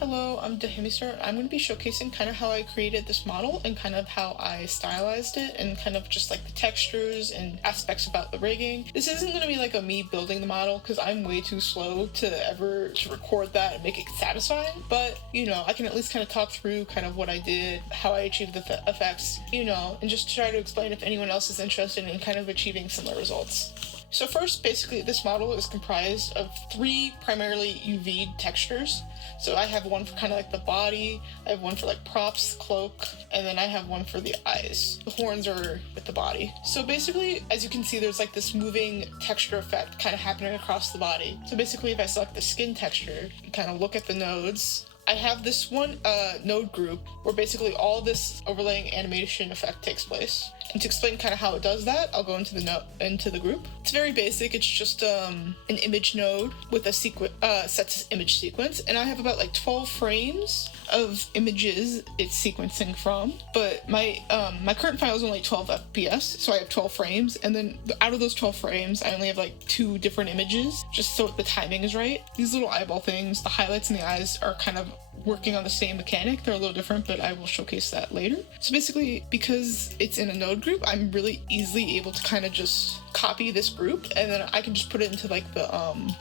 Hello, I'm Dehamistar. I'm going to be showcasing kind of how I created this model and kind of how I stylized it and kind of just like the textures and aspects about the rigging. This isn't going to be like a me building the model because I'm way too slow to ever to record that and make it satisfying, but I can at least kind of talk through kind of what I did, how I achieved the effects, and just try to explain if anyone else is interested in kind of achieving similar results. So first, basically, this model is comprised of 3 primarily UV textures. So I have one for kind of like the body, I have one for like props, cloak, and then I have one for the eyes. The horns are with the body. So basically, as you can see, there's like this moving texture effect kind of happening across the body. So basically, if I select the skin texture and kind of look at the nodes, I have this one node group where basically all this overlaying animation effect takes place. And to explain kind of how it does that, I'll go into the group. It's very basic. It's just an image node with a set image sequence, and I have about like 12 frames of images it's sequencing from. But my current file is only 12 FPS, so I have 12 frames, and then out of those 12 frames, I only have like 2 different images, just so the timing is right. These little eyeball things, the highlights and the eyes, are kind of working on the same mechanic. They're a little different, but I will showcase that later. So basically, because it's in a node group, I'm really easily able to kind of just copy this group, and then I can just put it into like the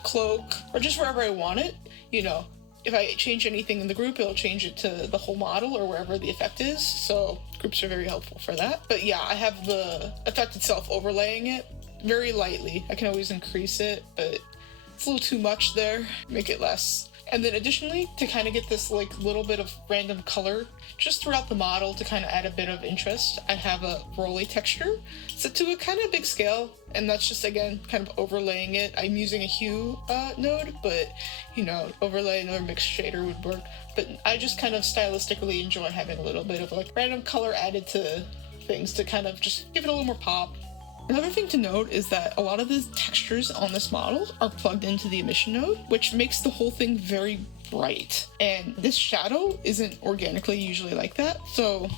cloak or just wherever I want it. If I change anything in the group, it'll change it to the whole model or wherever the effect is. So groups are very helpful for that. But yeah, I have the effect itself overlaying it very lightly. I can always increase it, but it's a little too much there. Make it less. And then additionally, to kind of get this like little bit of random color just throughout the model to kind of add a bit of interest, I have a rolly texture set to a kind of big scale, and that's just, again, kind of overlaying it. I'm using a hue node, but overlay another mixed shader would work. But I just kind of stylistically enjoy having a little bit of like random color added to things to kind of just give it a little more pop. Another thing to note is that a lot of the textures on this model are plugged into the emission node, which makes the whole thing very bright. And this shadow isn't organically usually like that. So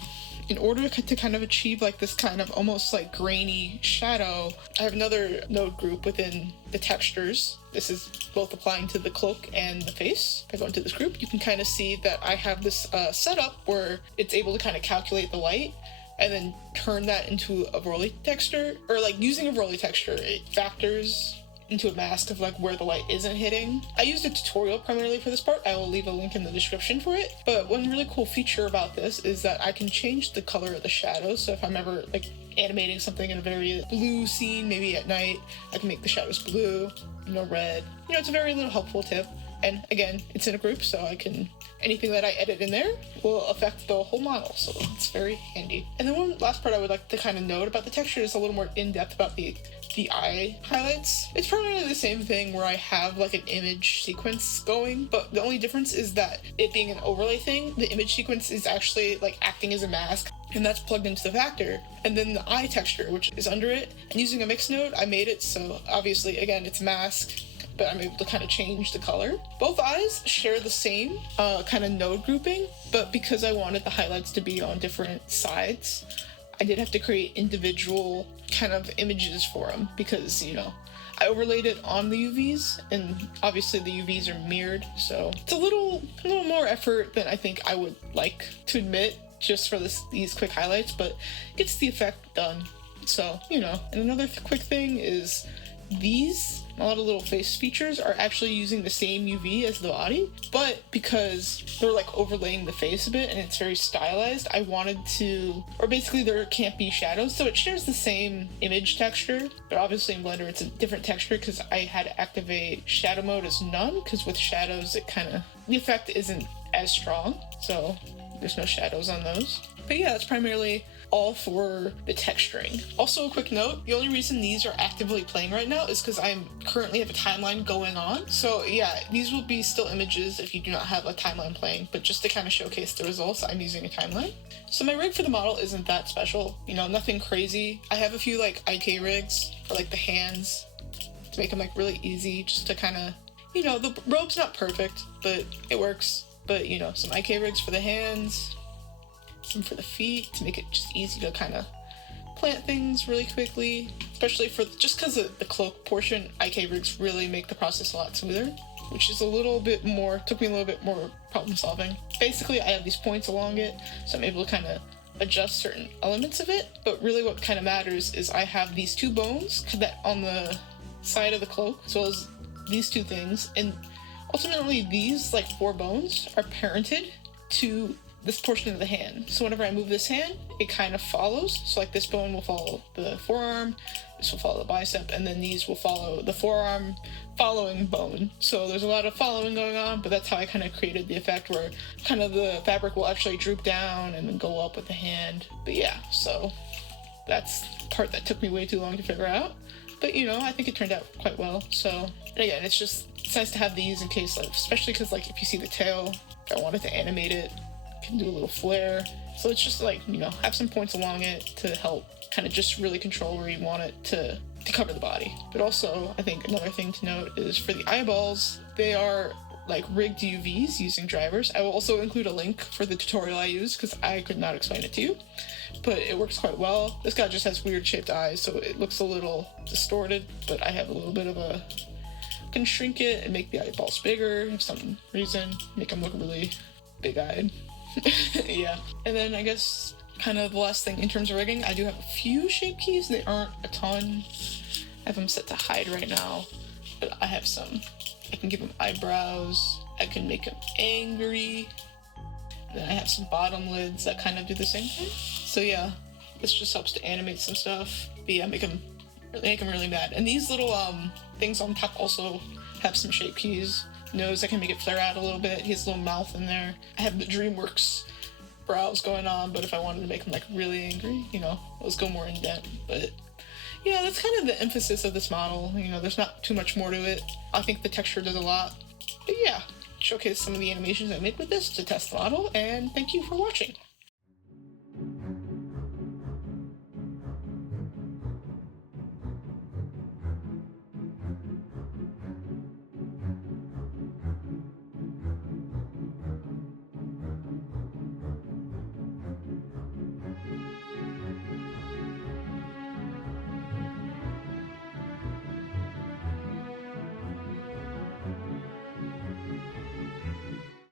in order to kind of achieve like this kind of almost like grainy shadow, I have another node group within the textures. This is both applying to the cloak and the face. If I go into this group, you can kind of see that I have this setup where it's able to kind of calculate the light and then turn that into a rolly texture, or like using a rolly texture, it factors into a mask of like where the light isn't hitting. I used a tutorial primarily for this part. I will leave a link in the description for it. But one really cool feature about this is that I can change the color of the shadows. So if I'm ever like animating something in a very blue scene, maybe at night, I can make the shadows blue, red. It's a very little helpful tip. And again, it's in a group, so anything that I edit in there will affect the whole model, so it's very handy. And then one last part I would like to kind of note about the texture is a little more in-depth about the eye highlights. It's probably the same thing where I have like an image sequence going, but the only difference is that it being an overlay thing, the image sequence is actually like acting as a mask, and that's plugged into the factor. And then the eye texture, which is under it, and using a mix node, I made it so obviously, again, it's mask, but I'm able to kind of change the color. Both eyes share the same kind of node grouping, but because I wanted the highlights to be on different sides, I did have to create individual kind of images for them because, I overlaid it on the UVs, and obviously the UVs are mirrored, so it's a little more effort than I think I would like to admit just for these quick highlights, but gets the effect done. So, and another quick thing is a lot of little face features are actually using the same UV as the body, but because they're like overlaying the face a bit and it's very stylized, I wanted to, or basically there can't be shadows, so it shares the same image texture, but obviously in Blender it's a different texture because I had to activate shadow mode as none, because with shadows the effect isn't as strong, so there's no shadows on those. But yeah, that's primarily all for the texturing. Also, a quick note, the only reason these are actively playing right now is because I currently have a timeline going on. So yeah, these will be still images if you do not have a timeline playing, but just to kind of showcase the results, I'm using a timeline. So my rig for the model isn't that special, nothing crazy. I have a few like IK rigs for like the hands to make them like really easy, just to kind of, the robe's not perfect, but it works. But some IK rigs for the hands, some for the feet to make it just easy to kind of plant things really quickly, especially for just because of the cloak portion. IK rigs really make the process a lot smoother. which is a little bit more, took me a little bit more problem solving. Basically, I have these points along it, so I'm able to kind of adjust certain elements of it, but really what kind of matters is I have these two bones that on the side of the cloak, as well as these two things, and ultimately these like 4 bones are parented to this portion of the hand. So whenever I move this hand, it kind of follows. So like this bone will follow the forearm, this will follow the bicep, and then these will follow the forearm following bone. So there's a lot of following going on, but that's how I kind of created the effect where kind of the fabric will actually droop down and then go up with the hand. But yeah, so that's the part that took me way too long to figure out. But you know, I think it turned out quite well. So, and again, it's nice to have these in case, like, especially because like if you see the tail, if I wanted to animate it, I can do a little flare. So it's just like, you know, have some points along it to help kind of just really control where you want it to cover the body. But also, I think another thing to note is for the eyeballs, they are like rigged UVs using drivers. I will also include a link for the tutorial I use because I could not explain it to you, but it works quite well. This guy just has weird shaped eyes, so it looks a little distorted, but I have a little bit of a, can shrink it and make the eyeballs bigger for some reason, make them look really big-eyed. Yeah. And then I guess kind of the last thing in terms of rigging, I do have a few shape keys. They aren't a ton. I have them set to hide right now, but I have some. I can give them eyebrows. I can make them angry. Then I have some bottom lids that kind of do the same thing. So yeah, this just helps to animate some stuff. But yeah, make them really mad. And these little things on top also have some shape keys. Nose, I can make it flare out a little bit. He has a little mouth in there. I have the DreamWorks brows going on, but if I wanted to make him like really angry, you know, let's go more in depth. But yeah, that's kind of the emphasis of this model. You know, there's not too much more to it. I think the texture does a lot. But yeah, showcase some of the animations I made with this to test the model, and thank you for watching.